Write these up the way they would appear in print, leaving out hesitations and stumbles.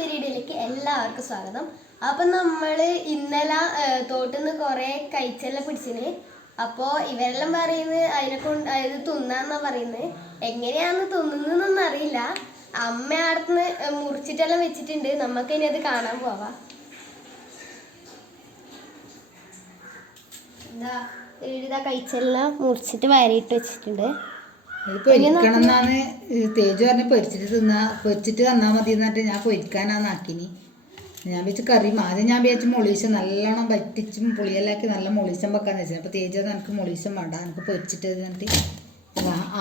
വീഡിയോയിലേക്ക് എല്ലാവർക്കും സ്വാഗതം. അപ്പം നമ്മൾ ഇന്നലെ തോട്ടിന്ന് കുറേ കഴിച്ചെല്ലാം പിടിച്ചിന്. അപ്പോൾ ഇവരെല്ലാം പറയുന്നത് അതിനെ കൊണ്ട് അത് തിന്നാന്നാ പറയുന്നത്. എങ്ങനെയാന്ന് തിന്നുന്നൊന്നും അറിയില്ല. അമ്മ അടുത്തുനിന്ന് മുറിച്ചിട്ടെല്ലാം വെച്ചിട്ടുണ്ട്. നമുക്ക് ഇനി അത് കാണാൻ പോവാം. എന്താ ഇതാ കഴിച്ചെല്ലാം മുറിച്ചിട്ട് വരയിട്ട് വെച്ചിട്ടുണ്ട്. പൊരിക്കണമെന്നാണ് തേജ് പറഞ്ഞ് പൊരിച്ചിട്ട് തന്നാൽ മതി എന്നിട്ട് ഞാൻ പൊരിക്കാനാണ് ആക്കിനി. ഞാൻ വെച്ച് കറി ആദ്യം ഞാൻ വിചാരിച്ച് മൊളീശം നല്ലോണം വറ്റിച്ചും പുളിയെല്ലാക്കി നല്ല മൊളീശം വെക്കാന്ന് വെച്ചാൽ. അപ്പോൾ തേജ് എനിക്ക് മൊളീശം വേണ്ട, എനിക്ക് പൊരിച്ചിട്ട് എന്നിട്ട്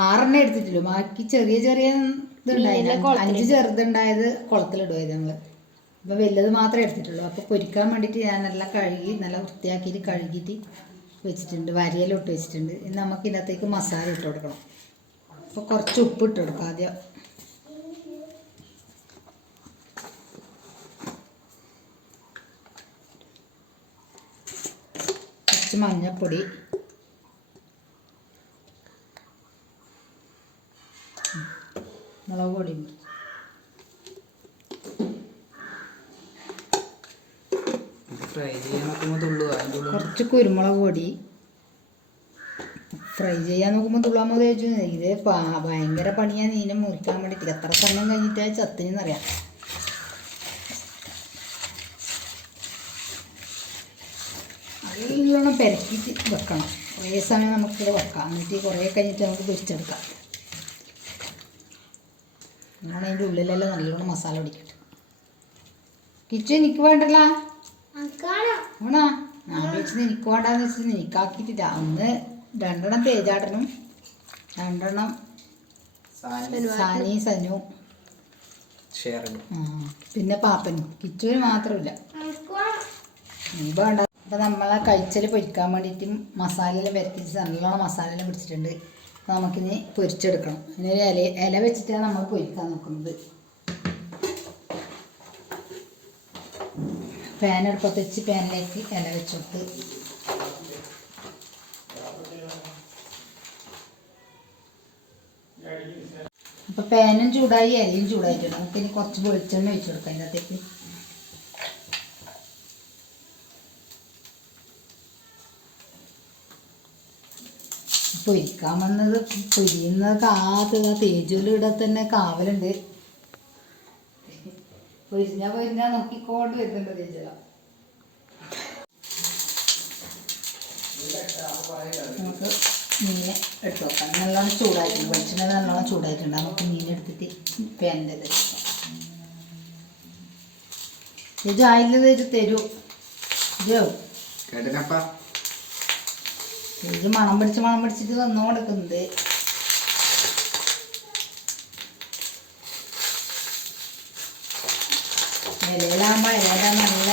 6 എടുത്തിട്ടുള്ളൂ. ബാക്കി ചെറിയ ചെറിയ ഇതുണ്ടായിരുന്നു. 5 ചെറുതുണ്ടായത് കുളത്തിലിടുമായിരുന്നു ഞങ്ങൾ. അപ്പോൾ വലുത് മാത്രമേ എടുത്തിട്ടുള്ളൂ. അപ്പോൾ പൊരിക്കാൻ വേണ്ടിയിട്ട് ഞാൻ നല്ല കഴുകി നല്ല വൃത്തിയാക്കിയിട്ട് കഴുകിയിട്ട് വെച്ചിട്ടുണ്ട്. വരയെല്ലാം ഇട്ട് വെച്ചിട്ടുണ്ട്. ഇനി നമുക്ക് ഇതിനകത്തേക്ക് മസാല ഇട്ട് കൊടുക്കണം. അപ്പോൾ കുറച്ച് ഉപ്പ് ഇട്ട് കൊടുക്കാം ആദ്യം. കുറച്ച് മഞ്ഞൾപ്പൊടി, മുളക് പൊടി, കുറച്ച് കുരുമുളക് പൊടി. ഫ്രൈ ചെയ്യാൻ നോക്കുമ്പോൾ തുള്ളാൻ മതി ചോദിച്ചു. ഇത് ഭയങ്കര പണിയാണ് ഇതിനെ മുറിക്കാൻ വേണ്ടിയിട്ട്. എത്ര സമയം കഴിഞ്ഞിട്ടാണ് ചത്തിനെന്നറിയാം. നല്ലോണം പെരക്കിയിട്ട് വെക്കണം. കുറേ സമയം നമുക്കിത് വെക്കാം. എന്നിട്ട് കുറേ കഴിഞ്ഞിട്ട് നമുക്ക് പൊരിച്ചെടുക്കാം. അങ്ങനെ അതിൻ്റെ ഉള്ളിലെല്ലാം നല്ലോണം മസാല പിടിക്കട്ടെ. കിച്ചു എനിക്ക് വേണ്ടല്ലോ ആണോ? ഞാൻ വിളിച്ചത് എനിക്ക് വേണ്ടാന്ന് വെച്ചത് എനിക്കാക്കിയിട്ടില്ല. ഒന്ന് 2 തേജാടനും 2 സാനി സനു പിന്നെ പാപ്പനും. കിച്ചുവിന് മാത്രമില്ല, നീ വേണ്ട. അപ്പം നമ്മളെ കഴിച്ചൽ പൊരിക്കാൻ വേണ്ടിയിട്ട് മസാലയെല്ലാം വരത്തിച്ച് നല്ലോണം മസാലയെല്ലാം പിടിച്ചിട്ടുണ്ട്. അപ്പോൾ നമുക്കിനി പൊരിച്ചെടുക്കണം. അതിനൊരു ഇല വെച്ചിട്ടാണ് നമ്മൾ പൊരിക്കാൻ നോക്കുന്നത്. പാൻ എടുപ്പത്ത് വെച്ച് പാനിലേക്ക് ഇല വെച്ചോട്ട് അപ്പോൾ പാനും ചൂടായി ഇലയും ചൂടായിട്ടുണ്ട്. നമുക്കിനി കുറച്ച് വെളിച്ചെണ്ണ ഒഴിച്ചു കൊടുക്കാം അതിനകത്തേക്ക്. പൊരിക്കാൻ വന്നത് പൊരിയുന്നത് കാത്തുക. തേജൂലിവിടെ തന്നെ കാവലുണ്ട്. പൊരിഞ്ഞാ നോക്കിക്കൊണ്ട് വരുന്നുണ്ട് തേജുല. നമുക്ക് മീനെ എടുത്ത് വെക്കാം. നല്ലോണം ചൂടായിട്ടുണ്ട്. വെളിച്ചെണ്ണ നല്ലോണം ചൂടായിട്ടുണ്ട്. നമുക്ക് മീനെടുത്തിട്ട് പാനിൻ്റെ തേജു ആയില്ല. തേജു തരൂ. തേജു മണം പിടിച്ചിട്ട് വന്നു കൊടുക്കുന്നത്. ഇലയിലാകുമ്പോൾ ഇലയുടെ നല്ല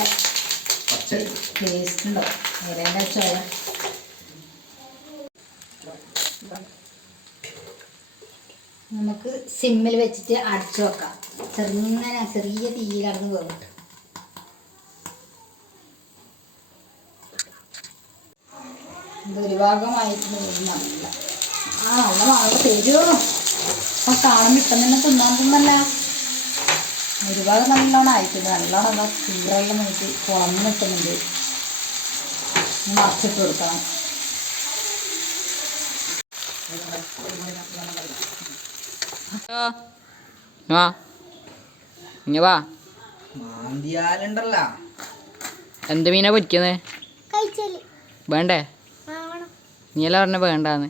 ടേസ്റ്റ് ഉണ്ടാവും. ഇലയുടെ ചോര നമുക്ക് സിമ്മിൽ വെച്ചിട്ട് അടച്ചു വെക്കാം. ചെറിയ തീയിലടന്ന് പോകട്ടെ. ഇതൊരു ഭാഗമായിട്ട് നല്ല നല്ല മണം തരുമോ? അപ്പം കാണുമ്പോൾ ഇപ്പം തന്നെ തിന്നാൻ ഒരു ഭാഗം നല്ലോണം ആയിട്ടുണ്ട്. നല്ലോണം എന്താ ചൂടെല്ലാം നോക്കി കുളന്നിട്ടുന്നുണ്ട്. മറച്ചിട്ട് കൊടുക്കണം. എന്ത് മീനാ പൊരിക്കുന്നത്? വേണ്ടേ? നീ എല്ലാം പറഞ്ഞ വേണ്ടാന്ന്.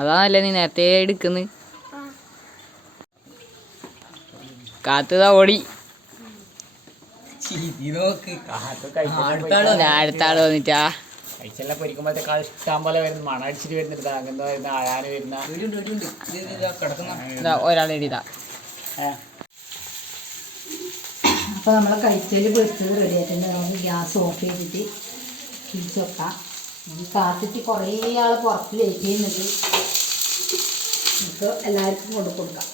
അതാണല്ലേ നീ നേരത്തെ എടുക്കുന്നത്. കാത്തുതാ ഓടി. അടുത്ത ആള് വന്നിട്ടാ കഴിച്ചെല്ലാം പൊരിക്കുമ്പോഴത്തേക്കാൾ ഇഷ്ടം പോലെ വരുന്ന മണം അടിച്ചിട്ട് വരുന്നുണ്ട്. അങ്ങനത്തെ വരുന്ന അഴാന് വരുന്ന ഒരാളെടിതാ. അപ്പോൾ നമ്മൾ കഴിച്ചതിൽ പൊരിച്ചത് റെഡി ആയിട്ടുണ്ട്. നമുക്ക് ഗ്യാസ് ഓഫ് ചെയ്തിട്ട് തിരിച്ച് വെക്കാം. കാത്തിട്ട് കുറേ ആൾ പുറത്ത് വെയിറ്റ് ചെയ്യുന്നുണ്ട്. നമുക്ക് എല്ലാവർക്കും കൊടുക്കാം.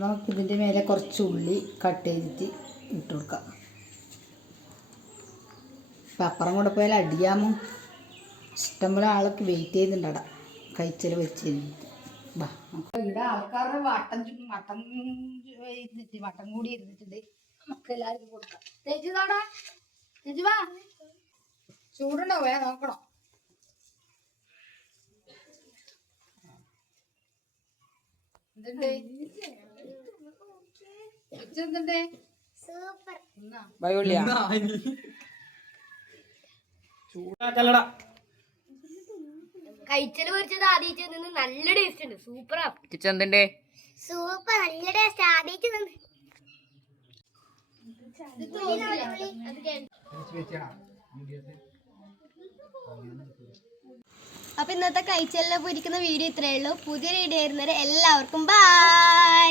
നമുക്ക് ഇതിൻ്റെ മേലെ കുറച്ച് ഉള്ളി കട്ട് ചെയ്തിട്ട് ഇട്ട് കൊടുക്കാം. അപ്പം അപ്പുറം കൂടെ പോയാൽ അടിയാമോ. ഇഷ്ടംപോലെ ആൾക്ക് വെയിറ്റ് ചെയ്യുന്നുണ്ടടാ കഴിച്ചൽ വെച്ച് കഴിഞ്ഞിട്ട്. ബാ ഇവിടെ ആൾക്കാരുടെ വട്ടം കൂടി ഇരുന്നിട്ടുണ്ട്. നമുക്ക് എല്ലാവർക്കും കൊടുക്കാം. ചേച്ചി താടാ, ചേച്ചി വാ. ചൂടുണ്ടാവേ, നോക്കണം. എന്തുണ്ട് എന്തുണ്ട് ചൂടാക്കല്ലടാ. കഴിച്ചല് പൊരിച്ചത് ആദ്യം നിന്ന് നല്ല ടേസ്റ്റ് ഉണ്ട്. സൂപ്പറാ. എന്തുണ്ട് സൂപ്പർ, നല്ല ടേസ്റ്റ്. ആദ്യം നിന്ന് അപ്പൊ ഇന്നത്തെ കഴിച്ചെല്ലാം പൊരിക്കുന്ന വീഡിയോ ഇത്രയേ ഉള്ളൂ. പുതിയൊരു വീഡിയോ വരുന്നവരെ എല്ലാവർക്കും ബൈ.